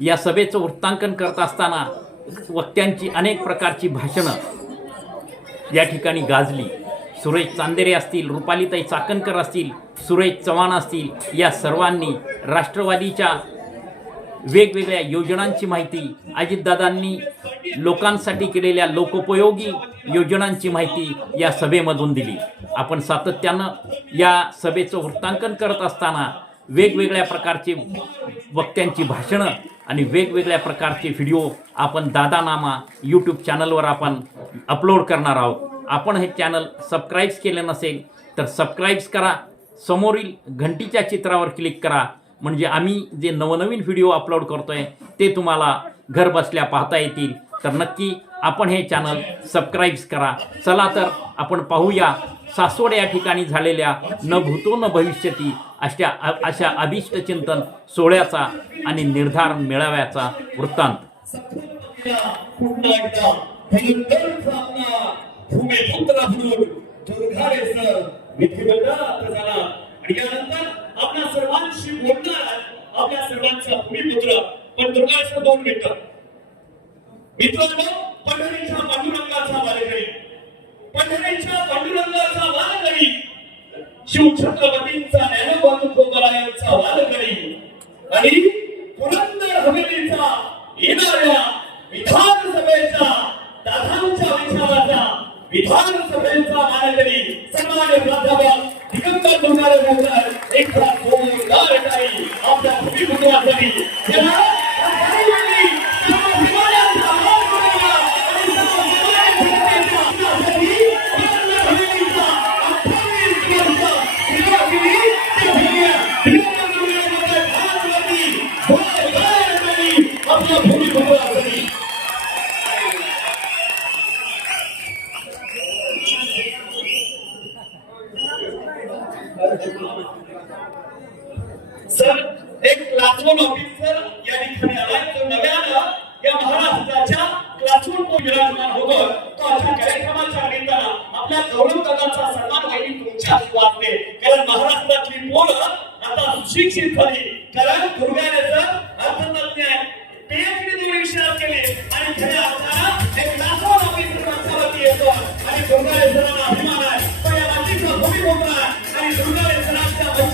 या सभेचं वृत्तांकन करत असताना वक्त्यांची अनेक प्रकारची भाषणं. या ठिकाणी गाजली. सुरेश चांदेरे असतील रुपालीताई चाकणकर असतील सुरेश चव्हाण असतील या सर्वांनी राष्ट्रवादीच्या वेगवेगळ्या योजनांची माहिती अजितदादांनी लोकांसाठी केलेल्या लोकोपयोगी योजनांची माहिती या सभेमधून दिली. आपण सातत्यानं या सभेचं वृत्तांकन करत असताना वेगवेगळ्या प्रकारचे वक्त्यांची भाषणं आणि वेगवेगळ्या प्रकारचे व्हिडिओ आपण दादानामा यूट्यूब चॅनलवर आपण अपलोड करणार आहोत. आपण हे चॅनल सबस्क्राईब्स केले नसेल तर सबस्क्राईब्स करा. समोरील घंटीच्या चित्रावर क्लिक करा. म्हणजे आम्ही जे नवनवीन व्हिडिओ अपलोड करतो आहे ते तुम्हाला घर बसल्या पाहता येतील. तर नक्की आपण हे चॅनल सबस्क्राईब करा. चला तर आपण पाहूया सासवड या ठिकाणी झालेल्या न भूतो न भविष्यती अशा अशा अभिष्ट चिंतन सोहळ्याचा आणि निर्धार मेळाव्याचा वृत्तांत. आणि यानंतर आपल्या सर्वांशी बोलणार आपल्या सर्वांचा भूमिपुत्र पण दुर्गाचं दोन मिनिटं. मित्रांनो पंढरीच्या पांडुरंगाचा वारकरी पंढरीच्या पांडुरंगाचा वारकरी शिवछत्रपतींचा ज्ञानोबा वारकरी आणि पुरंदर हवेलीचा येणाऱ्या विधानसभेचा दादांच्या विचाराचा विधानसभेचा वारकरी सन्मान्य प्राध्यापक दिगंबर डोंगारे बोलणार एकदा जोरदार टाळी आपल्या भूमिपुत्रासाठी. त्याला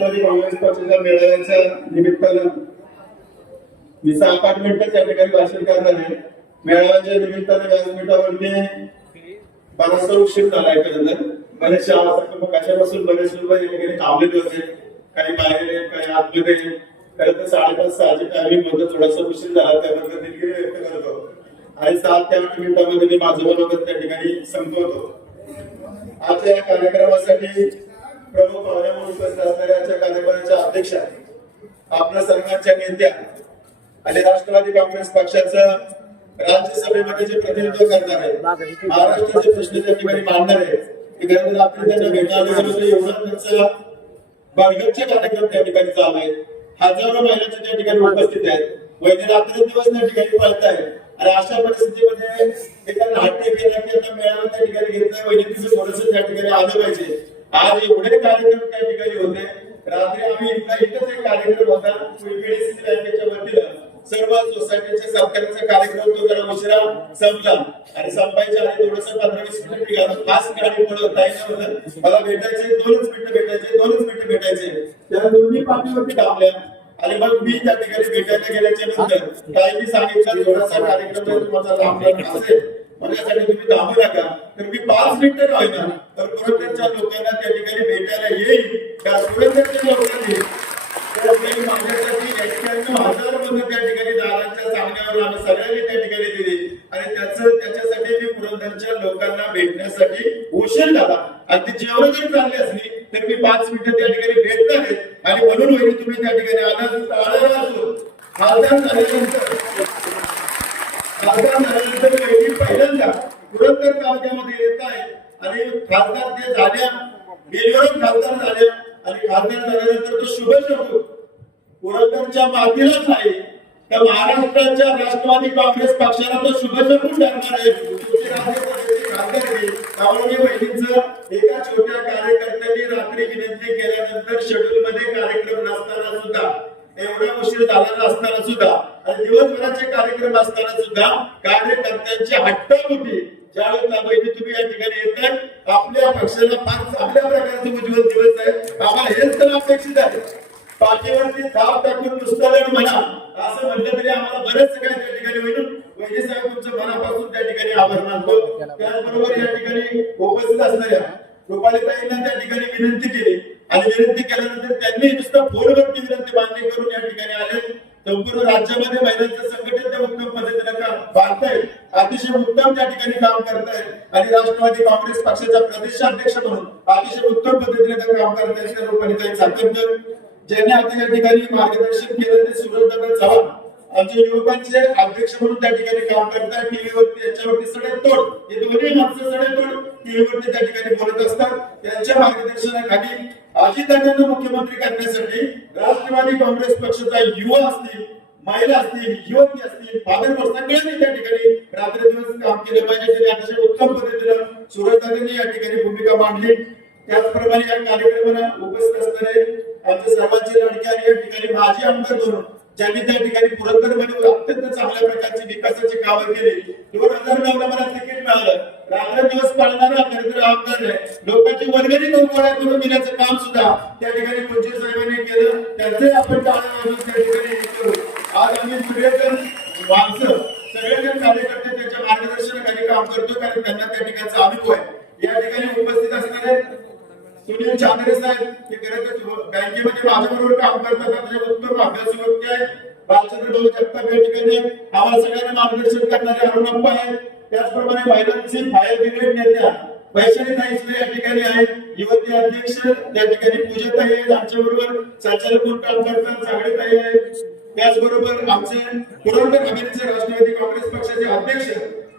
राष्ट्रवादी काँग्रेस पक्षाच्या मेळाव्याच्या निमित्तानं मी सात आठ मिनिटच या ठिकाणी भाषण करणार आहे. मेळाव्याच्या निमित्तानं व्यासपीठावरती बराचसा उशीर झाला एकंदर बरेचशे आवाज कशापासून बरेच लोक या ठिकाणी थांबलेले होते काही बाहेर काही आतमध्ये खरं तर साडेपाच सहाचे टायमिंग होतं थोडासा उशीर झाला त्याबद्दल दिलगिरी व्यक्त करतो आणि सात ते आठ मिनिटामध्ये मी माझं बरोबर त्या ठिकाणी संपवतो. आजच्या या कार्यक्रमासाठी प्रमुख पाहुण्या म्हणून उपस्थित असणाऱ्या आजच्या कार्यक्रमाच्या अध्यक्षा आपल्या सर्वांच्या नेत्या आणि राष्ट्रवादी काँग्रेस पक्षाचं राज्यसभेमध्ये जे प्रतिनिधित्व करणार आहे महाराष्ट्राचे प्रश्न त्या ठिकाणी मांडणार आहे त्यांना भेटायला एवढा त्यांचा कार्यक्रम त्या ठिकाणी चालू आहे हजारो महिलांच्या त्या ठिकाणी उपस्थित आहेत. वैद्य रात्री दिवस त्या ठिकाणी पळत आहेत आणि अशा परिस्थितीमध्ये एखादा हट्टे केला की आता मेळावा त्या ठिकाणी घेतलाय वैद्य तिथं थोडस त्या ठिकाणी आलं पाहिजे. आज एवढे कार्यक्रम त्या ठिकाणी होते. रात्री आम्ही इथला इथंच एक कार्यक्रम होता पीडीसी बँकेच्या वतीनं. सर्व सोसायटीच्या सरकारचा कार्यक्रम तो जरा उशिरा संपला. आणि संपायच्या आधी थोडस पंधरा वीस मिनिट निघालं फास्ट गाडी पुढे जायचं होतं मला भेटायचे दोनच मिनिटं भेटायचे दोनच मिनिटं भेटायचे. त्या दोन्ही पाठीवरती थांबल्या. आणि मग मी त्या ठिकाणी भेटायला गेल्याच्यानंतर काही सांगितलं थोडासा कार्यक्रम जर तुमचा लांबला असेल मग यासाठी तुम्ही थांबू नका. तर मी पाच मिनिटं राहिला. तर परत लोकांना त्या ठिकाणी भेटायला येईल त्या पुरंदरच्या लोकांनी त्या करून आम्ही सगळ्यांनी त्या ठिकाणी दिली आणि त्याचं त्याच्यासाठी मी पुरंदरच्या लोकांना भेटण्यासाठी उशीर झाला अगदी जेवण जरी चालली असली तर मी पाच मिनिटं त्या ठिकाणी भेटणार आहे आणि म्हणून वहिनी तुम्ही त्या ठिकाणी आला आलेला असो खासदार झाल्यानंतर खासदार झाल्यानंतर वहिनी पहिल्यांदा पुरंदर तालुक्यामध्ये येत आहे. आणि खासदार ते झाल्या. बिलवरून खासदार झाल्या. आणि खासदार झाल्यानंतर तो शुभ शब्द पुरंदरच्या मातीलाच आहे. त्या महाराष्ट्राच्या राष्ट्रवादी काँग्रेस पक्षाला तो शुभ शुभशकून ठरणार आहे. तुमची बहिणींचं एका छोट्या कार्यकर्त्यांनी रात्री विनंती केल्यानंतर शेड्यूल मध्ये कार्यक्रम नसताना सुद्धा एवढा उशीर झालेला असताना सुद्धा आणि दिवसभराचे कार्यक्रम असताना सुद्धा कार्यकर्त्यांची हट्टा होती ज्यावेळेला बहिणी तुम्ही या ठिकाणी येतात आपल्या पक्षाला फार चांगल्या प्रकारचे उज्ज्वल दिवस आहे. आम्हाला हेच तर अपेक्षित आहे. पाठीवरती थाप टाकून पुस्तकं म्हणा. असं म्हटलं तरी आम्हाला बरेच काय त्या ठिकाणी होईल. वैद्य साहेब तुमच्या मनापासून त्या ठिकाणी आभार मानतो. त्याचबरोबर या ठिकाणी उपस्थित असणाऱ्या रुपालीताईंना त्या ठिकाणी विनंती केली. आणि विनंती केल्यानंतर त्यांनी नुसतं फोनवरती विनंती मान्य करून या ठिकाणी आले. संपूर्ण राज्यामध्ये महिलांचा संघ पद्धतीने अतिशय उत्तम त्या ठिकाणी काम करत करताय आणि राष्ट्रवादी काँग्रेस पक्षाच्या प्रदेशाध्यक्ष म्हणून अतिशय उत्तम पद्धतीने ते काम करत करतायत सर्व रुपालीताई सातत्य ज्यांनी आता या ठिकाणी मार्गदर्शन केलं ते सुरेंद्र चव्हाण आमच्या युवकांचे अध्यक्ष म्हणून त्या ठिकाणी काम करतात टीव्हीवरती याच्यावरती सडेतोड हे दोन्ही माणसं सडेतोड टीव्हीवरती त्या ठिकाणी बोलत असतात. त्यांच्या मार्गदर्शनाखाली अजितदादांना मुख्यमंत्री करण्यासाठी राष्ट्रवादी काँग्रेस पक्षाचा युवा असतील महिला असतील युवती असतील फादर सगळ्यांनी त्या ठिकाणी रात्रदिवस काम केले पाहिजे तरी अतिशय उत्तम पद्धतीनं सुरेशदादांनी या ठिकाणी भूमिका मांडली. त्याचप्रमाणे या कार्यक्रमाला उपस्थित असणारे आमचे सर्वांचे लाडके या ठिकाणी माजी आमदार म्हणून ज्यांनी त्या ठिकाणी पुरंदरमध्ये अत्यंत चांगल्या प्रकारची विकासाची कामं केली. दोन हजार नऊ मला तिकीट मिळालं. रात्र दिवस पाळणारा दरिद्र आमदार आहे. लोकांची वर्गणी तो करून देण्याचं काम सुद्धा त्या ठिकाणी पुंचे साहेबांनी केलं. त्यांचे आपण टाळ्या त्या ठिकाणी. करू आज आम्ही सगळेजण माणसं सगळेजण कार्यकर्ते त्यांच्या मार्गदर्शनाखाली काम करतो कारण त्यांना त्या ठिकाणचा अनुभव आहे. या ठिकाणी उपस्थित असणारे सुनील चांद्रे साहेब हे खरं तर बँकेमध्ये माझ्याबरोबर काम करतात त्यांच्या उत्तम अभ्यासू व्यक्ती आहे बालचंद्र भाऊ जगताप या ठिकाणी. आम्हाला सगळ्यांना मार्गदर्शन करणारे अरुणप्पा आहेत. त्याचप्रमाणे महिलांचे फायर ब्रिगेड नेत्या वैशाली ताई सुद्धा या ठिकाणी आहेत. युवती अध्यक्ष त्या ठिकाणी पूजाताई आहेत आमच्या बरोबर संचालक म्हणून काम करतात ताई आहेत. त्याचबरोबर आमचे पुरवठा कमिटीचे राष्ट्रवादी काँग्रेस पक्षाचे अध्यक्ष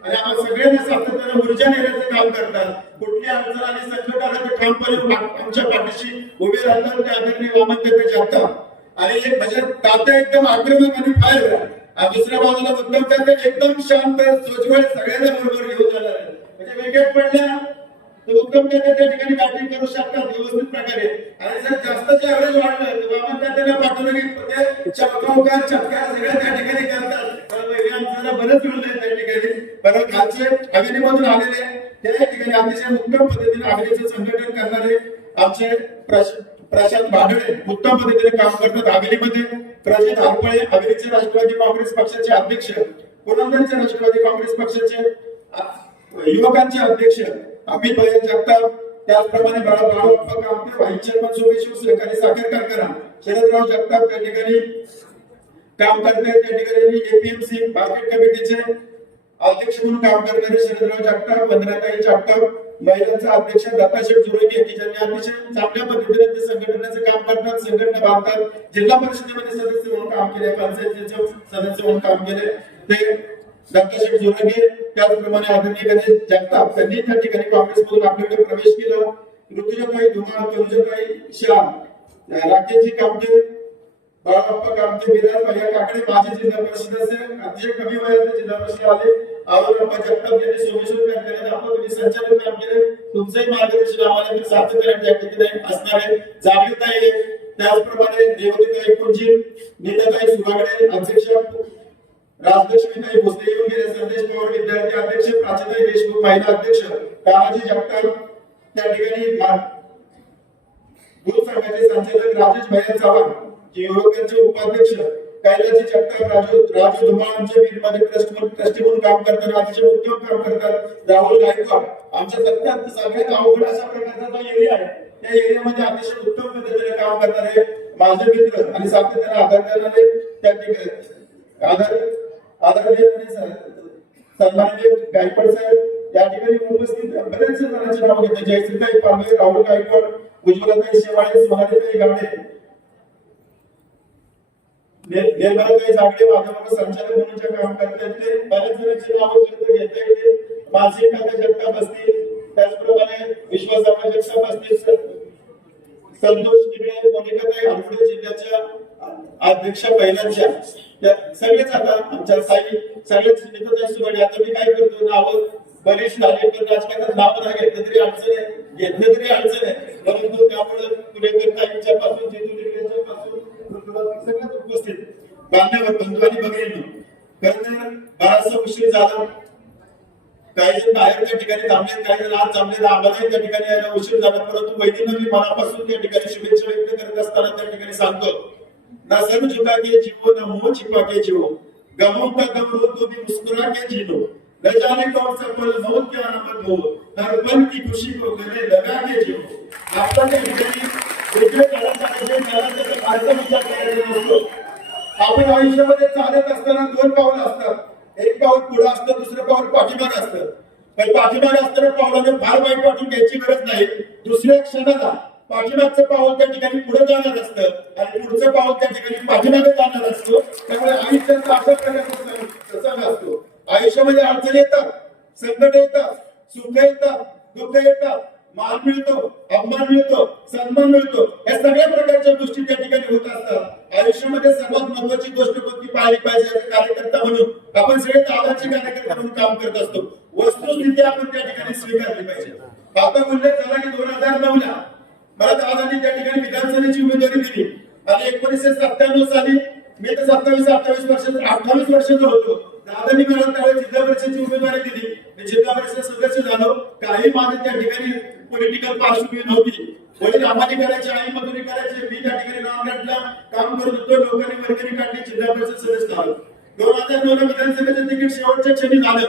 आणि आम्हाला सगळ्यांना सातत्यानं ऊर्जा नेण्याचं काम करतात. कुठली अडचण आणि संकट आलं तर ठामपणे आमच्या पाठीशी उभे राहतात ते आदरणीय वामन तात्या जगताप. आणि एक म्हणजे तात्या एकदम आक्रमक आणि फायर आणि दुसऱ्या बाजूला उद्धव ठाकरे एकदम शांत सोजवळ सगळ्यांना बरोबर घेऊन जाणार आहे म्हणजे विकेट पडल्या तर उत्तम तात्या त्या ठिकाणी बॅटिंग करू शकतात व्यवस्थित प्रकारे. आणि जर जास्तच ऍव्हरेज वाढलं तर वामन त्यांना पाठवलं की ते चमकावकार चमकार सगळ्या त्या ठिकाणी करतात. तर पहिले आमचं त्या ठिकाणी. कारण खालचे अभिनेमधून आलेले त्या ठिकाणी अतिशय उत्तम पद्धतीने हवेलीचं संघटन करणारे आमचे प्रशांत भाडळे उत्तम पद्धतीने काम करतात हवेलीमध्ये प्रजित हरपळे हवेलीचे राष्ट्रवादी काँग्रेस पक्षाचे अध्यक्ष. पुरंदरचे राष्ट्रवादी काँग्रेस पक्षाचे युवकांचे अध्यक्ष. अमित भाई जगताप त्याचप्रमाणे व्हाईस चेअरमन सोमेश्वर सहकारी साखर कारखाना शरदराव जगताप त्या ठिकाणी काम करतायत त्या ठिकाणी एपीएमसी मार्केट कमिटीचे अध्यक्ष म्हणून काम करणारे शरदराव जगताप वंदनाताई जगताप महिलांचा अध्यक्ष दत्ताशेठ जोरगे की ज्यांनी अतिशय चांगल्या पद्धतीने ते संघटनेचं काम करतात संघटना बांधतात जिल्हा परिषदेमध्ये सदस्य म्हणून काम केले पंचायतीचे सदस्य म्हणून काम केले ते दत्ताशेठ जुरोगे त्याचप्रमाणे आदरणीय जगताप त्यांनी त्या ठिकाणी काँग्रेसमधून आपल्याकडे प्रवेश केला. ऋतुजाताई धुमाळ तनुजाताई श्याम राकेशजी कामते बाळाप्पा कामते विराज या काकडे माझे जिल्हा परिषद सदस्य अतिशय कमी वयात जिल्हा परिषद आले. आवडप्पा जगताप यांनी सोमेश्वर कारखान्यात आपण तुम्ही संचालक काम केले. तुमचंही मार्गदर्शन आम्हाला ते सातत्याने त्या ठिकाणी असणारे जागृत आहे त्याचप्रमाणे रेवतीताई कुंजी नेताताई सुभागडे अध्यक्ष राजलक्ष्मीताई भोसले येऊन गेले संदेश पवार विद्यार्थी अध्यक्ष प्राचीताई देशमुख महिला अध्यक्ष कामाजी जगताप त्या ठिकाणी मा- दूध संघाचे संचालक राजेश भैया चव्हाण जे युवकांचे उपाध्यक्ष कैलाजी जगताप राजू राजू धुमाळ आमचे वीरमध्ये ट्रस्ट ट्रस्टी म्हणून काम करतात अतिशय उत्तम काम करतात राहुल गायकवाड आमच्या सत्यात सगळ्यात अवघड अशा प्रकारचा जो एरिया आहे त्या एरियामध्ये अतिशय उत्तम पद्धतीने काम करणारे माझे मित्र आणि सातत्याने आधार करणारे त्या ठिकाणी. आधार आदरणीय सन्माननीय गायकवाड साहेब या ठिकाणी उपस्थित बरेच जणांची नाव घेते जयश्रीताई पारवे राहुल गायकवाड उज्ज्वलताई शेवाळे सुहादेताई गावडे ने- जागडे माझ्याबरोबर संचालक म्हणून जे काम करतात ते बऱ्याच जणांची नावं घेता घेता येते माझी काका जगताप असतील. त्याचप्रमाणे विश्वासामा जगताप असतील. संतोष तिकडे मोनिकाताई आंबेडकर जिल्ह्याच्या अध्यक्ष पहिल्यांच्या. त्या सगळेच आता आमच्या साई सगळेच नेताताई सुबडे आता मी काय करतो? नावं बरीच झाले पण राजकारणात नाव नाही घेतलं तरी अडचण आहे. घेतलं तरी अडचण आहे. परंतु त्यामुळे पुणेकर ताईंच्या पासून जेतू निगडेच्या पासून सगळ्यात उपस्थित. बांधण्यावर बंधू आणि भगिनींनो खरं तर बराचसा उशीर झाला काही जण बाहेर त्या ठिकाणी थांबले काही जण आज थांबले आम्हालाही त्या ठिकाणी यायला उशीर झाला. परंतु वैदिनं मी मनापासून त्या ठिकाणी शुभेच्छा व्यक्त करत असताना त्या ठिकाणी सांगतो ना सर झुका के जीवो ना मुंह छिपा के जीवो गमों का गम हो तो भी मुस्कुरा के जी न जाने कौन सा पल मौत के आनंद हो. हर पल की खुशी को गले लगा के जीवो आपण त्या ठिकाणी वेगळे काळात जे झालं त्याचा फारसा विचार करायचा नसतो आपण आयुष्यामध्ये चालत असताना दोन पावलं असतात. एक पाऊल पुढं असतं दुसरं पाऊल पाठीमाग असतं. पण पाठीमाग असताना पावलाने फार वाईट वाटून घ्यायची गरज नाही. दुसऱ्या क्षणाला पाठीमागचं पाऊल त्या ठिकाणी पुढे जाणार असतं आणि पुढचं पाऊल त्या ठिकाणी पाठीमागे जाणार असतो. त्यामुळे आयुष्याचा अशा प्रकारचा प्रसंग असतो. आयुष्यामध्ये अडचणी येतात संकट येतात सुख येतात दुःख येतात. माल मिळतो अपमान मिळतो सन्मान मिळतो. या सगळ्या प्रकारच्या गोष्टी त्या ठिकाणी होत असतात. आयुष्यामध्ये सर्वात महत्वाची गोष्ट कोणती? पाहिली पाहिजे कार्यकर्ता म्हणून. आपण सगळे कामाचे कार्यकर्ता म्हणून काम करत असतो. वस्तुस्थिती आपण त्या ठिकाणी स्वीकारली पाहिजे. आता उल्लेख झाला की दोन हजार नऊ ला मला दादांनी त्या ठिकाणी विधानसभेची उमेदवारी दिली. आणि एकोणीसशे सत्त्याण्णव साली मी तर सत्तावीस अठ्ठावीस वर्षाचा अठ्ठावीस वर्षाचा होतो. दादांनी मला त्यावेळी जिल्हा परिषदेची उमेदवारी दिली. मी जिल्हा परिषद सदस्य झालो. काही माझे त्या ठिकाणी पॉलिटिकल पार्श्वभूमी नव्हती वडील आम्हाला करायचे आई मजुरी करायचे मी त्या ठिकाणी नॉनगॅटला काम करत होतो लोकांनी वर्गणी काढली जिल्हा परिषद सदस्य झालो. दोन हजार नऊ ला विधानसभेचं तिकीट शेवटच्या क्षणी झालं.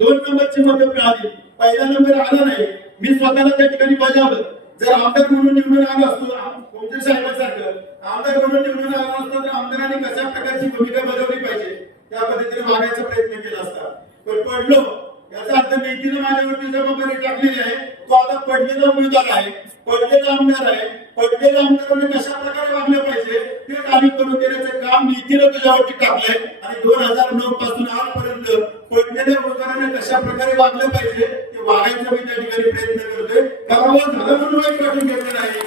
दोन नंबरची मतं मिळाली. पहिला नंबर आला नाही. मी स्वतःला त्या ठिकाणी बजावलं. जर आमदार म्हणून निवडून आलो असतो कोणत्या साहेबांसारखं आमदार म्हणून निवडून आलो असतो तर आमदारांनी कशा प्रकारची भूमिका बजावली पाहिजे? त्या पद्धतीने मागायचा प्रयत्न केला असता. पण पडलो. याचा अर्थ नीतीने माझ्यावरती जबाबदारी टाकलेली आहे. तो आता पडलेला उमेदवार आहे. पडलेला आमदार आहे. पडलेल्या आमदाराने कशा प्रकारे वागले पाहिजे ते जाणीव करून देण्याचं काम नीतीनं तुझ्यावरती टाकलंय. आणि दोन हजार नऊ पासून आजपर्यंत पडलेल्या उमेदवाराने कशा प्रकारे वागलं पाहिजे ते वागायचा मी त्या ठिकाणी प्रयत्न करतोय. कारण झालं म्हणून वाईट वाटून घेतलं नाही.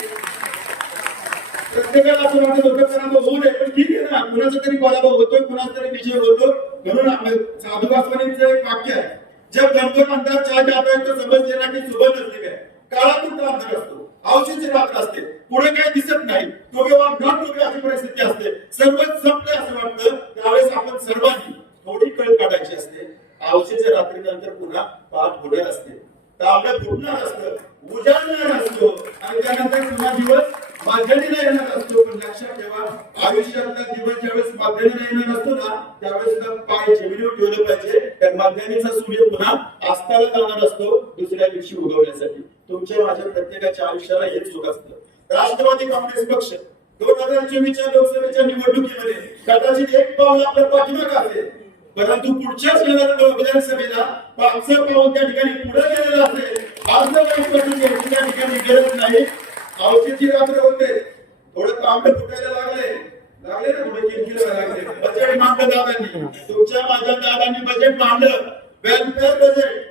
प्रत्येकाला असं वाटत होतं पराभव होऊ नये पण ठीक आहे ना. कुणाचा तरी पराभव होतोय कुणाचा तरी विजय होतो म्हणून आम्ही साधू वासवानीचं एक वाक्य आहे. जब गणपत अंधार छा जाता है तो समझ लेना की सुबह नजदीक है काळातून अंधार असतो. औषधी रात्र असते. पुढे काही दिसत नाही. तो किंवा न टोके अशी परिस्थिती असते. सर्वच संपले असं वाटतं. त्यावेळेस आपण सर्वांनी थोडी कळ काढायची असते. औषधीच्या रात्रीनंतर पुन्हा पाठ होणार असते. तांबडं फुटणार असतं. उजाडणार असतो. आणि त्यानंतर पुन्हा दिवस माध्यमीला येणार असतो. पण लक्षात ठेवा आयुष्यातला दिवस ज्यावेळेस माध्यमीला येणार असतो ना त्यावेळेस पाय जमिनीवर ठेवलं पाहिजे. कारण सूर्य पुन्हा अस्ताला जाणार असतो दुसऱ्या दिवशी उगवण्यासाठी. तुमच्या माझ्या प्रत्येकाच्या आयुष्याला हेच सुख असतं. राष्ट्रवादी काँग्रेस पक्ष दोन हजार चोवीसच्या लोकसभेच्या निवडणुकीमध्ये कदाचित एक पाऊल आपल्या पाठीमाग असेल. परंतु पुढच्याच येणाऱ्या विधानसभेला पाचशे पाऊल त्या ठिकाणी पुढे गेलेलं असेल. आज काही पद्धत त्या ठिकाणी गरज नाही. औषधी रात्र होते. थोडं तांबे फुटायला लागले. लागले ना थोडे किरकिर लागले. बजेट मांडलं दादांनी. तुमच्या माझ्या दादांनी बजेट मांडलं. Welfare budget.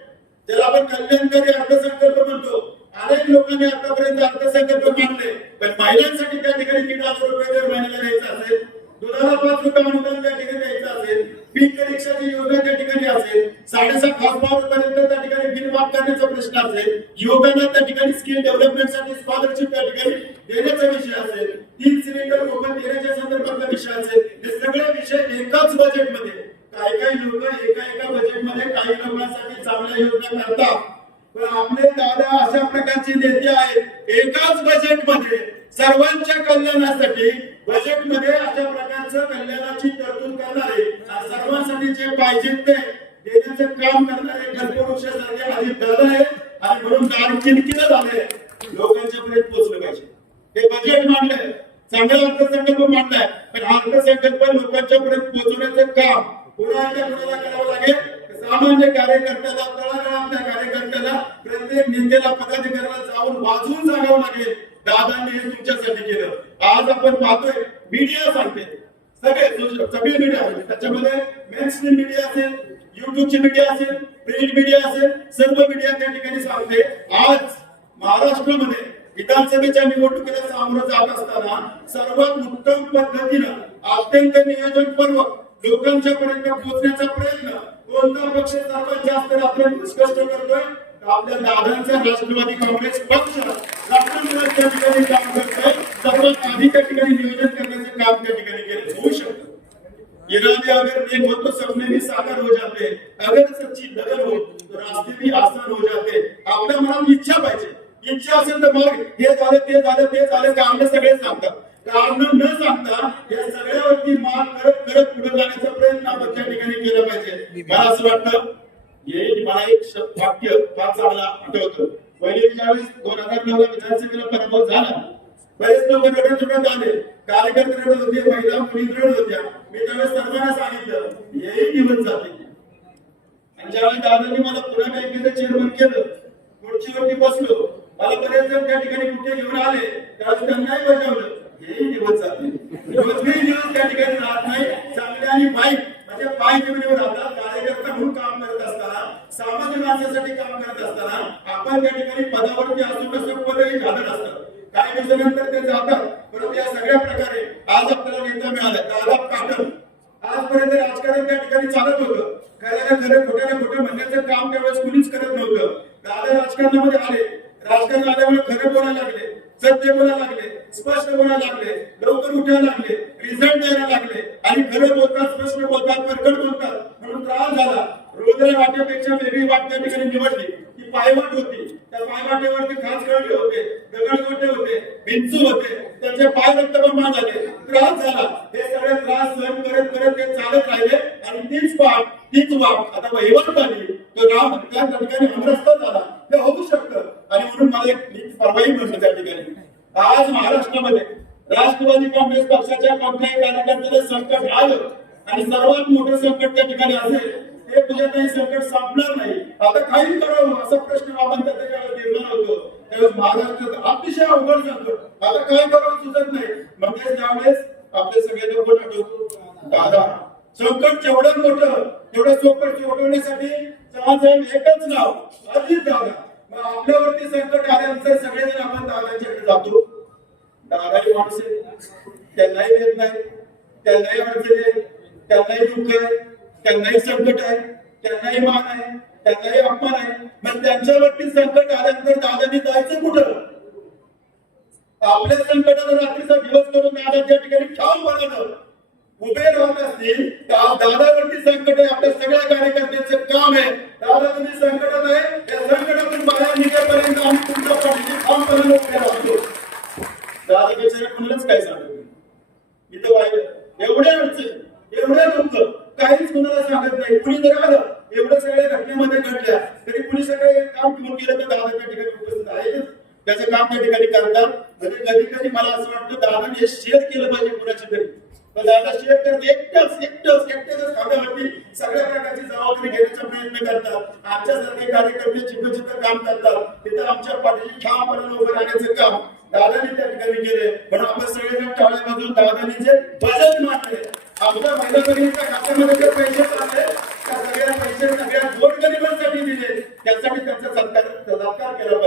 ज्याला आपण कल्याणकारी अर्थसंकल्प म्हणतो. अनेक लोकांनी आतापर्यंत अर्थसंकल्प मांडले. पण महिलांसाठी त्या ठिकाणी किती हजार रुपये दर महिन्याला द्यायचा असेल दुधाला पाच रुपये अनुदान त्या ठिकाणी द्यायचं असेल पीक रिक्षाची योजना त्या ठिकाणी असेल साडेसात हॉर्स पर्यंत त्या ठिकाणी बिल माफ करण्याचा प्रश्न असेल युवकांना त्या ठिकाणी स्किल डेव्हलपमेंटसाठी स्कॉलरशिप त्या ठिकाणी देण्याचा विषय असेल तीन सिलेंडर मोफत देण्याच्या संदर्भातला विषय असेल हे सगळे विषय एकाच बजेटमध्ये काही काही लोक एका एका बजेटमध्ये काही लोकांसाठी चांगल्या योजना करतात. पण आपले दादा अशा प्रकारचे नेते आहेत एकाच बजेटमध्ये सर्वांच्या कल्याणासाठी बजेटमध्ये अशा प्रकारचं कल्याणाची तरतूद करणारे सर्वांसाठी जे पाहिजे ते देण्याचं काम करणारे कर्कवृक्षासारखे आधी दादा आहे आणि म्हणून काम किरकिर झाले लोकांच्या पर्यंत पोहोचलं पाहिजे. हे बजेट मांडलंय. चांगला अर्थसंकल्प मांडलाय. पण हा अर्थसंकल्प लोकांच्या पर्यंत पोहोचवण्याचं काम कोणाच्या कोणाला करावं लागेल? सामान्य कार्यकर्त्याला तळागाळातल्या कार्यकर्त्याला प्रत्येक नेत्याला पदाधिकाऱ्याला जाऊन वाचून सांगावं लागेल. दादांनी हे तुमच्यासाठी केलं. आज आपण पाहतोय मीडिया सांगते. सगळे सगळे मीडिया त्याच्यामध्ये मेन मीडिया असेल युट्यूबची मीडिया असेल प्रिंट मीडिया असेल सर्व मीडिया त्या ठिकाणी सांगते. आज महाराष्ट्रामध्ये विधानसभेच्या निवडणुकीला सामोरं जात असताना सर्वात उत्तम पद्धतीनं अत्यंत नियोजनपूर्वक लोकांच्या पर्यंत पोहोचण्याचा प्रयत्न कोणता पक्ष सर्वात जास्त रात्र निष्कष्ट करतोय? आपल्या दादांचा राष्ट्रवादी काँग्रेस पक्ष राष्ट्रवादी त्या ठिकाणी काम करतोय सर्वात आधी त्या ठिकाणी नियोजन करण्याचं काम त्या ठिकाणी केलं. होऊ शकतं. इरादे अगर नेक हो तो सपने भी साकार हो जाते. अगर सच्ची लगन हो. तो रास्ते भी आसान हो जाते. आपल्या मनात इच्छा पाहिजे. इच्छा असेल तर मग हे झालं ते झालं ते झालं कारण सगळे सांगतात. कारण न सांगता या सगळ्यावरती मात करत करत पुढे जाण्याचा प्रयत्न आपण त्या ठिकाणी केला पाहिजे. मला असं वाटतं. हे मला एक वाक्य फार चांगला आठवतं. पहिले ज्यावेळेस दोन हजार नऊ ला विधानसभेला पराभव झाला बरेच लोक रडत रडत आले. कार्यकर्ते रडत होते महिला मुली रडत होत्या. मी त्यावेळेस सर्वांना सांगितलं हेही निवड जाते. आणि ज्यावेळी दादांनी मला पुन्हा बँकेचं चेअरमन केलं खुर्चीवरती बसलो मला बरेच जण त्या ठिकाणी कुठे घेऊन आले त्यावेळेस त्यांनाही बजावलं हेही निवड जाते. रोजही दिवस त्या ठिकाणी राहत नाही चांगले आणि वाईट. म्हणजे पाय जमिनीवर राहतात कार्यकर्ता म्हणून काम सामान्य माणसासाठी काम करत असताना आपण त्या ठिकाणी पदावरती असून कसं पदही घालत असतात काही दिवसानंतर ते जातात. परंतु या सगळ्या प्रकारे आज आपल्याला नेता मिळाला. दादा पाटण. आजपर्यंत राजकारण त्या ठिकाणी चालत होतं खऱ्याला खरं खोट्याला खोटं म्हणण्याचं काम त्यावेळेस कुणीच करत नव्हतं. दादा राजकारणामध्ये आले. राजकारण आल्यामुळे खरे बोलायला लागले. सत्य बोलायला लागले. स्पष्ट बोलायला लागले. लवकर उठायला लागले. रिझल्ट द्यायला लागले. आणि खरं बोलतात स्पष्ट बोलतात परकट बोलतात. रोजच्या वेगळी वाट तिकडे निवडली. ती पायवाट होती. त्या पायवाटेवरती खास कळले होते. दगडगोटे होते. भिंचू होते. त्यांचे पाय रक्तबंबाळ झाले. त्रास झाला हे सगळे त्रास सहन करत करत ते चालत राहिले आणि तीच पाठ तीच वाट आता वहिवट झाली तो राम त्या ठिकाणी हमरस्त झाला हे होऊ शकतं आणि म्हणून मला एक नीट परवाई म्हणतो त्या ठिकाणी आज महाराष्ट्रामध्ये राष्ट्रवादी काँग्रेस पक्षाच्या कोणत्याही कार्यकर्त्याला संकट आलं आणि सर्वात मोठं संकट त्या ठिकाणी असेल ते तुझ्या काही संकट संपणार नाही आता काही करावं असा प्रश्न बाबांचा त्याच्यावर निर्माण होतो त्यावेळेस महाराष्ट्रात अतिशय सांगतो आता काय करावं सुचत नाही. म्हणजे त्यावेळेस आपले सगळे लोक आठवतो दादा संकट जेवढं मोठं तेवढं चौकट सोडवण्यासाठी चव्हाणसाहेब एकच नाव अजित दादा. मग आपल्यावरती संकट आल्यानंतर सगळेजण आपण दादांच्याकडे जातो. दादाही माणसे त्यांनाही भेद नाही. त्यांनाही अडचण आहे. त्यांनाही दुःख आहे. त्यांनाही संकट आहे. त्यांनाही मान आहे. त्यांनाही अपमान आहे. मग त्यांच्यावरती संकट आल्यानंतर दादानी जायचं कुठं? आपल्या संकटाचा रात्रीचा दिवस करून दादा त्या ठिकाणी ठाम बनवलं उभे राहत असतील तर आज दादावरती संकट आहे. आपल्या सगळ्या कार्यकर्त्यांचं काम आहे. दादा तुम्ही संकटात आहे? त्या संकटातून बाहेर निघेपर्यंत आम्ही तुमच्या पाठीशी ठामपणाने उभे राहतो. दादा बेचारे कुणालाच काय सांगतो मी तर पाहिलं एवढे अडचण एवढे दुःख काहीच कुणाला सांगत नाही. कुणी जर आलं एवढ्या सगळ्या घटनेमध्ये घडल्या तरी कुणी सगळे काम केलं तर दादाच्या ठिकाणी उपस्थित आहे. त्याचं काम त्या ठिकाणी करतात. म्हणजे कधी कधी मला असं वाटतं दादाने हे शेअर केलं पाहिजे कुणाच्या तरी. पण दादा शेअर करत एकटंच एकटंच एकट्याच खांद्यावरती सगळ्या प्रकारची जबाबदारी घेण्याचा प्रयत्न करतात. आमच्यासारखे कार्यकर्ते चित्रचित्र काम करतात. तिथं आमच्या पाठीशी ठामपणाने उभं राहण्याचं काम दादाने त्या ठिकाणी केले म्हणून आपण सगळेजण टाळ्या बाजून दादाने जे बजेट मांडले आमच्या महिला भगिनीच्या खात्यामध्ये जे पैसे चालले त्या सगळ्या पैसे सगळ्या गोरगरिबांसाठी दिले त्यासाठी त्यांचा सत्कार सत्कार केला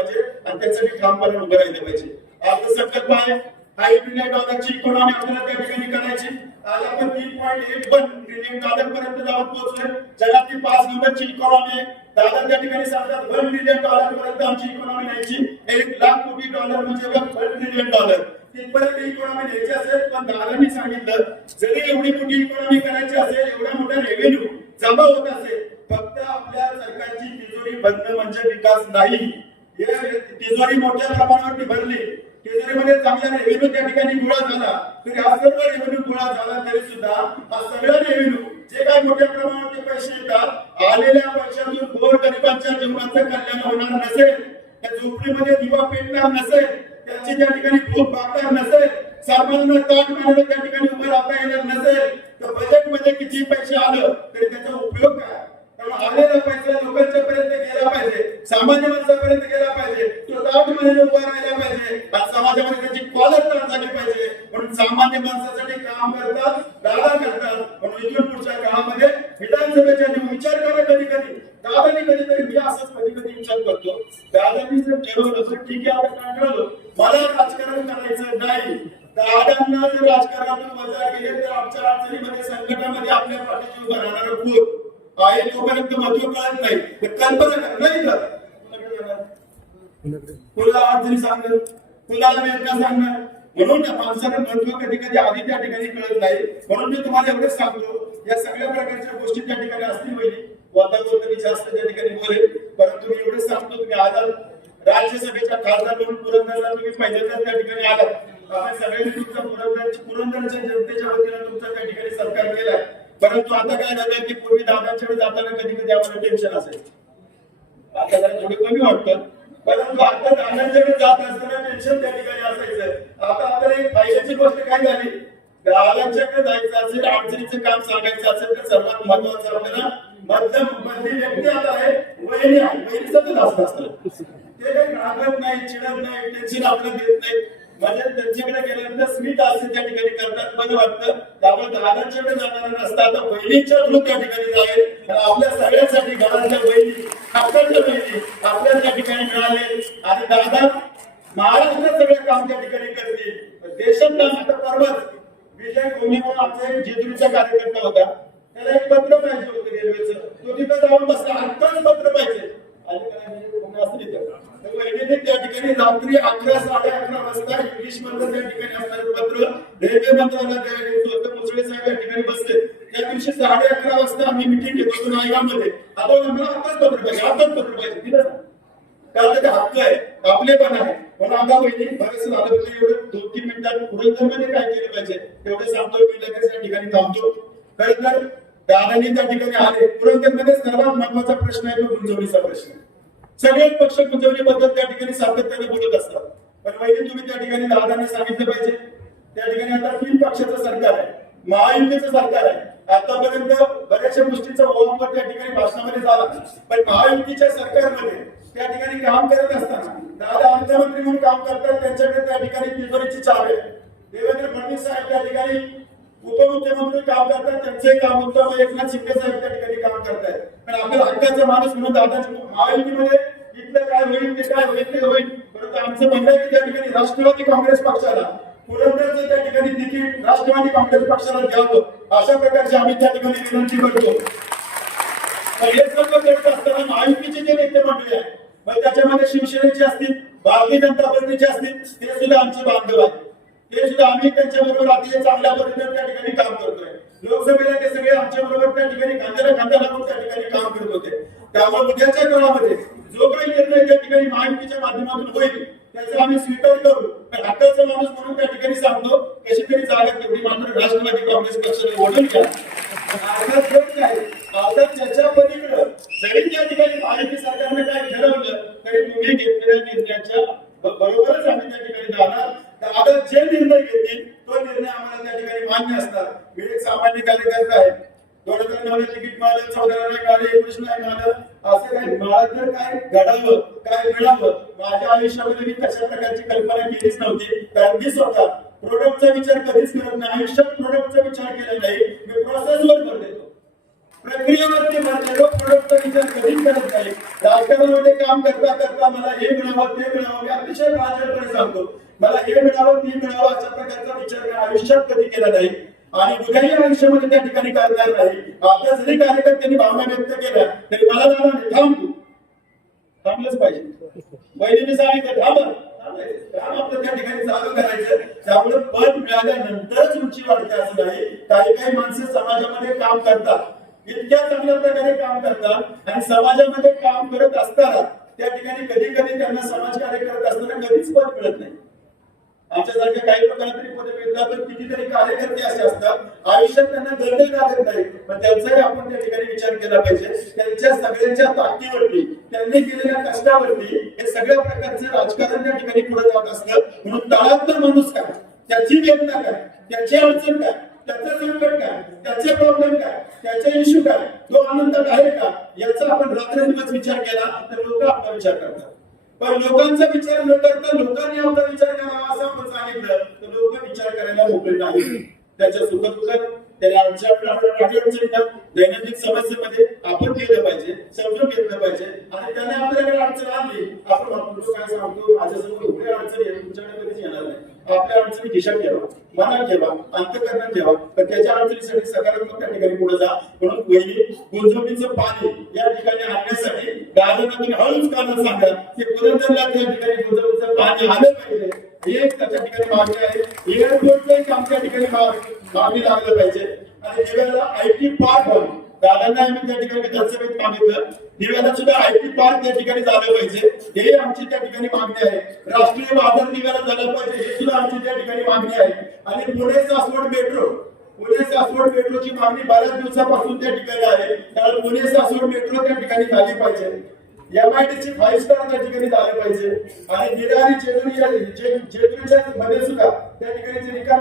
त्याचं आणि त्यासाठी ठामपणे उभं राहिलं पाहिजे. अर्थसंकल्प आहे काही ट्रिलियन डॉलरची इकॉनॉमी आपल्याला त्या ठिकाणी करायची. आज आपण तीन पॉईंट एक वन ट्रिलियन डॉलर पर्यंत जाऊन पोहोचलोय. जगातली पाच नंबरची इकॉनॉमी आहे. दादा त्या ठिकाणी सांगतात वन ट्रिलियन डॉलर पर्यंत आमची इकॉनॉमी न्यायची. एक लाख कोटी डॉलर म्हणजे वन ट्रिलियन डॉलर तिथपर्यंत इकॉनॉमी न्यायची असेल पण दादांनी सांगितलं जरी एवढी मोठी इकॉनॉमी करायची असेल एवढा मोठा रेव्हेन्यू जमा होत असेल फक्त आपल्या सरकारची तिजोरी बंद म्हणजे विकास नाही. तिजोरी मोठ्या प्रमाणावरती भरली. तिजोरीमध्ये चांगला रेव्हेन्यू त्या ठिकाणी गोळा झाला. तरी हा सर्व रेव्हेन्यू गोळा झाला तरी सुद्धा हा सगळा रेव्हेन्यू जे काही मोठ्या प्रमाणावरती पैसे येतात आलेल्या पैशातून गोर गरिबांच्या जीवनाचं कल्याण होणार नसेल त्या झोपडीमध्ये दिवा पेटणार नसेल त्याची त्या ठिकाणी भूक भागणार नसेल सामान्यांना ताट मानलं त्या ठिकाणी उभं राहता येणार नसेल तर बजेटमध्ये किती पैसे आलं तरी त्याचा उपयोग काय? आलेला पाहिजे लोकांच्या पर्यंत गेला पाहिजे सामान्य माणसापर्यंत गेला पाहिजे तो ताट म्हणून उभा राहिला पाहिजे समाजामध्ये त्याची क्वालिटी झाली पाहिजे. म्हणून सामान्य माणसासाठी काम करतात दादा करतात म्हणून इथून पुढच्या काळामध्ये विधानसभेच्या विचार करा कधी कधी दादाने कधीतरी मी असंच कधी कधी विचार करतो दादानी जर ठरवलं तर ठीक आहे आता ठरवलं? मला राजकारण करायचं नाही. दादांना जर राजकारणातून वजा केले तर आमच्या अडचणीमध्ये संकटामध्ये आपल्या पाठीशी उभं राहणार कोण? आहे तोपर्यंत महत्त्व कळत नाही. तर कल्पना नाही तर? तुला अडचणी सांगणार तुला वेदना सांगणार? म्हणून त्या माणसानं महत्त्व कधी कधी आधी त्या ठिकाणी कळत नाही. म्हणून मी तुम्हाला एवढंच सांगतो या सगळ्या प्रकारच्या गोष्टी त्या ठिकाणी असतील पहिली वातावरण कधी जास्त त्या ठिकाणी बोलेल परंतु मी एवढंच सांगतो तुम्ही आलात राज्यसभेच्या खासदार म्हणून पुरंदरला तुम्ही पहिल्यांदा त्या ठिकाणी आलात. आपण सगळ्यांनी तुमचा पुरंदरची पुरंदरच्या जनतेच्या वतीनं तुमचा त्या ठिकाणी सत्कार केलाय. परंतु आता काय झालंय की पूर्वी दादांच्याकडे जाताना कधी कधी आम्हाला टेन्शन असायचं. आता जरा थोडं कमी वाटतं. परंतु आता दादांच्याकडे जात असताना टेन्शन त्या ठिकाणी असायचं. आता आपल्याला एक फायद्याची गोष्ट काय झाली? दादांच्याकडे जायचं असेल अडचणीचं काम सांगायचं असेल तर सर्वात महत्वाचं आपल्याला मध्यम मधली व्यक्ती आता आहे. वहिनी आहे. वहिनी सतत असत ते काही रागत नाही चिडत नाही टेन्शन आपल्याला देत नाही. म्हणजे त्यांच्याकडे गेल्यानंतर स्मित असते त्या ठिकाणी करतात बरं वाटतं. त्यामुळे दादांच्याकडे जाणारा रस्ता आता बहिणींच्या थ्रू त्या ठिकाणी जाईल. आपल्या सगळ्यांसाठी घरातल्या बहिणी काकांच्या बहिणी आपल्या त्या ठिकाणी मिळाले. आणि दादा महाराष्ट्रात सगळं काम त्या ठिकाणी करतील. देशात काम आता परवाच विजय कोणी म्हणून आमचा एक जेजुरीचा कार्यकर्ता होता त्याला एक पत्र पाहिजे होतं रेल्वेचं. तो तिथं जाऊन बसला. आत्ताच पत्र पाहिजे. आणि काय असं रेल्वेने त्या ठिकाणी रात्री अकरा साडे अकरा वाजता इंग्लिश मधलं त्या ठिकाणी असणारे पत्र रेल्वे मंत्रालयात मुसळे साहेब या ठिकाणी बसले. त्या दिवशी साडे अकरा वाजता आम्ही मिटिंग घेतो होतो नायगावमध्ये आता हो, आम्हाला आताच पत्र पाहिजे आताच पत्र पाहिजे. दिलं ना कारण ते हक्क आहे? आपले पण आहे. पण आता वहिनी बरेच झालं म्हणजे एवढं दोन तीन मिनिटात पुरंदरमध्ये काय केलं पाहिजे? तेवढं सांगतो मी लगेच या ठिकाणी थांबतो. खरं तर दादानी त्या ठिकाणी आले. पुरंदरमध्ये सर्वात महत्त्वाचा प्रश्न आहे तो गुंजवणीचा प्रश्न. सगळेच पक्ष गुंजवणीबद्दल त्या ठिकाणी सातत्याने बोलत असतात. पण वैद्य तुम्ही त्या ठिकाणी दादाने सांगितलं पाहिजे. त्या ठिकाणी आता तीन पक्षाचं सरकार आहे. महायुतीचं सरकार आहे. आतापर्यंत बऱ्याचशा गोष्टीचा वापर त्या ठिकाणी भाषणामध्ये झाला. पण महायुतीच्या सरकारमध्ये त्या ठिकाणी काम करत असताना दादा अर्थमंत्री म्हणून काम करतात त्यांच्याकडे त्या ठिकाणी तिजोरीची चावी आहे देवेंद्र फडणवीस साहेब त्या ठिकाणी उपमुख्यमंत्री काम करतात त्यांचे काम होतं आहे. एकनाथ शिंदे साहेब त्या ठिकाणी काम करतायत. पण आपल्या हक्काचा माणूस म्हणून दादाजी महायुतीमध्ये इथलं काय होईल ते काय होईल ते होईल. परंतु आमचं म्हणणं आहे की त्या ठिकाणी राष्ट्रवादी काँग्रेस पक्षाला पुरंदरचं त्या ठिकाणी तिकीट राष्ट्रवादी काँग्रेस पक्षाला द्यावं अशा प्रकारची आम्ही त्या ठिकाणी विनंती करतो. तर हे सर्व करत असताना महायुतीचे जे नेते मंडळी आहेत मग त्याच्यामध्ये शिवसेनेचे असतील भारतीय जनता पार्टीचे असतील ते सुद्धा आमचे बांधव आहेत. ते सुद्धा आम्ही त्यांच्या बरोबर अतिशय चांगल्या पद्धतीने त्या ठिकाणी काम करतोय. लोकसभेला ते सगळे आमच्या बरोबर त्या ठिकाणी खांद्याला खांदा लागून त्या ठिकाणी काम करत होते. त्यामुळे उद्याच्या काळामध्ये जो काही निर्णय त्या ठिकाणी महायुतीच्या माध्यमातून होईल त्याचा आम्ही स्वीकार करू. पण हक्काचा माणूस म्हणून त्या ठिकाणी सांगतो कशी तरी जागा तेवढी मात्र राष्ट्रवादी काँग्रेस पक्षाने ओढून घ्या. त्याच्या पलीकडं जरी त्या ठिकाणी महायुती सरकारने काय ठरवलं तरी तुम्ही घेतलेल्या निर्णयाच्या बरोबरच आम्ही त्या ठिकाणी जाणार. तर आता जे निर्णय घेतील तो निर्णय आम्हाला त्या ठिकाणी मान्य असणार. मी एक सामान्य कार्यकर्ता आहे. दोन हजार नऊ तिकीट मिळालं चौदा मिळालं एकवीस नाही मिळालं. असं काही मिळालं तर काय घडावं काय मिळावं? माझ्या आयुष्यामध्ये मी कशा प्रकारची कल्पना केलीच नव्हती. कारण मी स्वतः प्रोडक्टचा विचार कधीच करत नाही. आयुष्यात प्रोडक्टचा विचार केला नाही. मी प्रोसेसवर भर देतो. प्रक्रियेवरती भरलेलो प्रोडक्टचा विचार कधीच करत नाही. राजकारणामध्ये काम करता करता मला हे मिळावं ते मिळावं मी अतिशय प्राजळपणे सांगतो. मला हे मिळावं ते मिळावं अशा प्रकारचा विचार मी आयुष्यात कधी केला नाही. आणि उद्याही आयुष्यामध्ये त्या ठिकाणी करणार नाही. आपल्या जरी कार्यकर्त्यांनी भावना व्यक्त केल्या तरी मला जाणार नाही थांब तू थांबलंच पाहिजे. बहिणीने सांगितलं थांब काम आपलं त्या ठिकाणी चालू करायचं. त्यामुळे पद मिळाल्यानंतरच उंची वाढते असं नाही. काही काही माणसं समाजामध्ये काम करतात. इतक्या चांगल्या प्रकारे काम करतात आणि समाजामध्ये काम करत असताना त्या ठिकाणी कधी कधी त्यांना समाज कार्य करत असताना कधीच पद मिळत नाही. आमच्यासारख्या काही लोकांना तरी पद मिळतात तर कितीतरी कार्यकर्ते असे असतात. आयुष्यात त्यांना गरज लागत नाही पण त्यांचाही आपण त्या ठिकाणी विचार केला पाहिजे. त्यांच्या सगळ्यांच्या ताकदीवरती त्यांनी केलेल्या कष्टावरती हे सगळ्या प्रकारचं राजकारण त्या ठिकाणी पुढे जात असतं. म्हणून तळातला माणूस काय? त्याची वेदना काय? त्याची अडचण काय? त्याचं संकट काय? त्याचे प्रॉब्लेम काय? त्याचे इश्यू काय? तो आनंदात आहे का? याचा आपण रात्रंदिवस विचार केला तर लोक आपला विचार करतात. पण लोकांचा विचार न करता लोकांनी आपला विचार करावा असं आपण सांगितलं तर लोक विचार करायला मोकळे नाही त्याच्या सुखदुःखात त्याला आमच्या अडचणीला दैनंदिन समस्येमध्ये आपण केलं पाहिजे समजून घेतलं पाहिजे. आणि त्याने आपल्याकडे अडचण आली आपण म्हणतो काय सांगतो? माझ्यासमोर एवढी अडचण आहे तुमच्याकडे कधीच येणार नाही. आपल्या अडचणी दिशा ठेवा मनात ठेवा अंतकरणात ठेवा पण त्याच्या अडचणीसाठी सकारात्मक त्या ठिकाणी पुढे जा. म्हणून पहिली गुंजवणीचं पाणी या ठिकाणी आणण्यासाठी दादांना हळूच कानात सांगा ते पुरंदरला त्या ठिकाणी गुंजवणीचं पाणी आलं पाहिजे. हे एक त्याच्या ठिकाणी मागणी आहे. एअरपोर्टचं काम त्या ठिकाणी मागणी लागलं पाहिजे. आणि दिव्याला आय टी पार्क दादांना आम्ही त्या ठिकाणी विधानसभेत मागितलं. दिव्याला सुद्धा आय टी पार्क त्या ठिकाणी झालं पाहिजे. हे आमची त्या ठिकाणी मागणी आहे. राष्ट्रीय बाजार दिव्याला झालं पाहिजे हे सुद्धा आमची त्या ठिकाणी मागणी आहे. आणि पुणे सासवड मेट्रो पुणे सासवड मेट्रोची मागणी बऱ्याच दिवसापासून त्या ठिकाणी आहे. कारण पुणे सासवड मेट्रो त्या ठिकाणी झाली पाहिजे. एमआयटीची फाईव्ह स्टार त्या ठिकाणी झाले पाहिजे. आणि निरा आणि मध्ये सुद्धा त्या ठिकाणी जे त्या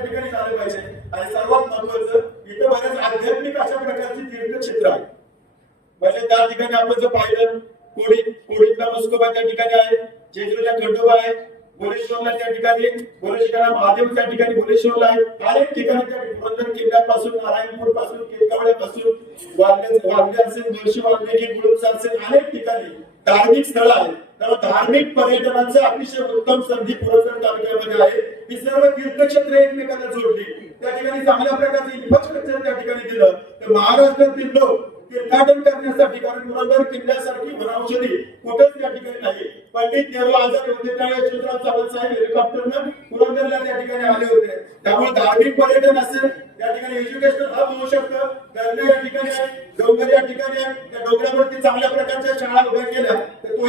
ठिकाणी झालं पाहिजे. आणि सर्वात महत्वाचं तिथे बऱ्याच आध्यात्मिक अशा प्रकारची तीर्थक्षेत्र आहे म्हणजे त्या ठिकाणी आपण जर पाहिलं कोडी कोडीतला मस्कोबा त्या ठिकाणी आहे जेजुरीला खंडोबा आहे भुवनेश्वरला त्या ठिकाणी भुवनेश्वरला महादेव त्या ठिकाणी भुवनेश्वरला आहे. अनेक ठिकाणी त्या पुरंदर किल्ल्यापासून नारायणपूरपासून केतकावड्यापासून वाल्य वाल्य असेल मुळशी वाल्मिकी बुळूस असेल अनेक ठिकाणी धार्मिक स्थळ आहेत. त्यामुळे धार्मिक पर्यटनाचं अतिशय उत्तम संधी पुरंदर तालुक्यामध्ये आहे. ही सर्व तीर्थक्षेत्र एकमेकांना जोडली. त्या ठिकाणी चांगल्या प्रकारचं इन्फ्रास्ट्रक्चर त्या ठिकाणी दिलं. तर महाराष्ट्रातील लोक तीर्थाटन करण्यासाठी कारण पुरंदर किल्ल्यासारखी वनौषधी कुठेच त्या ठिकाणी नाही. पंडित नेहरू आजारी होते त्यावेळेस यशवंतराव चव्हाण साहेब हेलिकॉप्टरनं पुरंदरला त्या ठिकाणी आले होते. त्यामुळे धार्मिक पर्यटन असेल त्या ठिकाणी एज्युकेशन हब होऊ शकतं. धरणं या ठिकाणी आहे डोंगर या ठिकाणी आहे त्या डोंगरावरती चांगल्या प्रकारच्या शाळा उभ्या केल्या.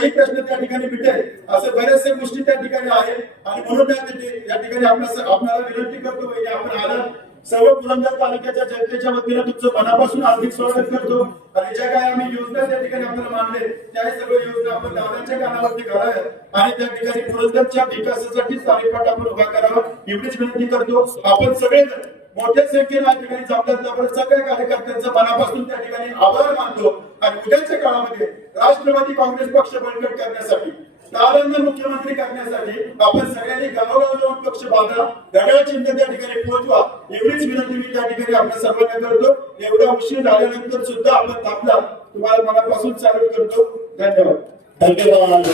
तोही प्रश्न त्या ठिकाणी मिटेल असे बरेचसे गोष्टी त्या ठिकाणी आहेत. आणि म्हणून या ठिकाणी- आपल्याला विनंती करतो की आपण आला सर्व पुरंदर तालुक्याच्या जनतेच्या वतीनं तुमचं मनापासून हार्दिक स्वागत करतो. आणि ज्या काही आम्ही योजना त्या ठिकाणी आपल्याला मांडले त्या सर्व योजना आपण गावांच्या कानावरती घालाव्यात आणि त्या ठिकाणी पुरंदरच्या विकासासाठी स्थानिक आपण उभा करावा एवढीच विनंती करतो. आपण सगळेजण मोठ्या संख्येने या ठिकाणी जमतात त्यामुळे सगळ्या कार्यकर्त्यांचं मनापासून त्या ठिकाणी आभार मानतो. आणि उद्याच्या काळामध्ये राष्ट्रवादी काँग्रेस पक्ष बळकट करण्यासाठी दादांना मुख्यमंत्री करण्यासाठी आपण सगळ्यांनी गावोगाव जाऊन पक्ष बांधा घड्याळ चिन्ह त्या ठिकाणी पोहोचवा. एवढीच विनंती मी त्या ठिकाणी आपल्या सर्वांना करतो. एवढा उशीर झाल्यानंतर सुद्धा आपण थांबला. तुम्हाला मनापासून चालू करतो. धन्यवाद. धन्यवाद.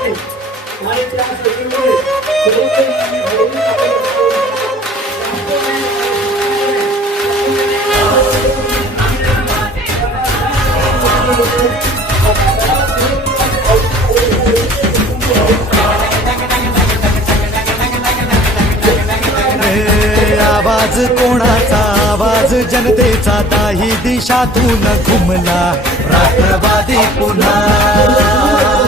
Thank you. आवाज कोणाचा? आवाज जनतेचा. दाही दिशातून घुमला. राष्ट्रवादी पुन्हा.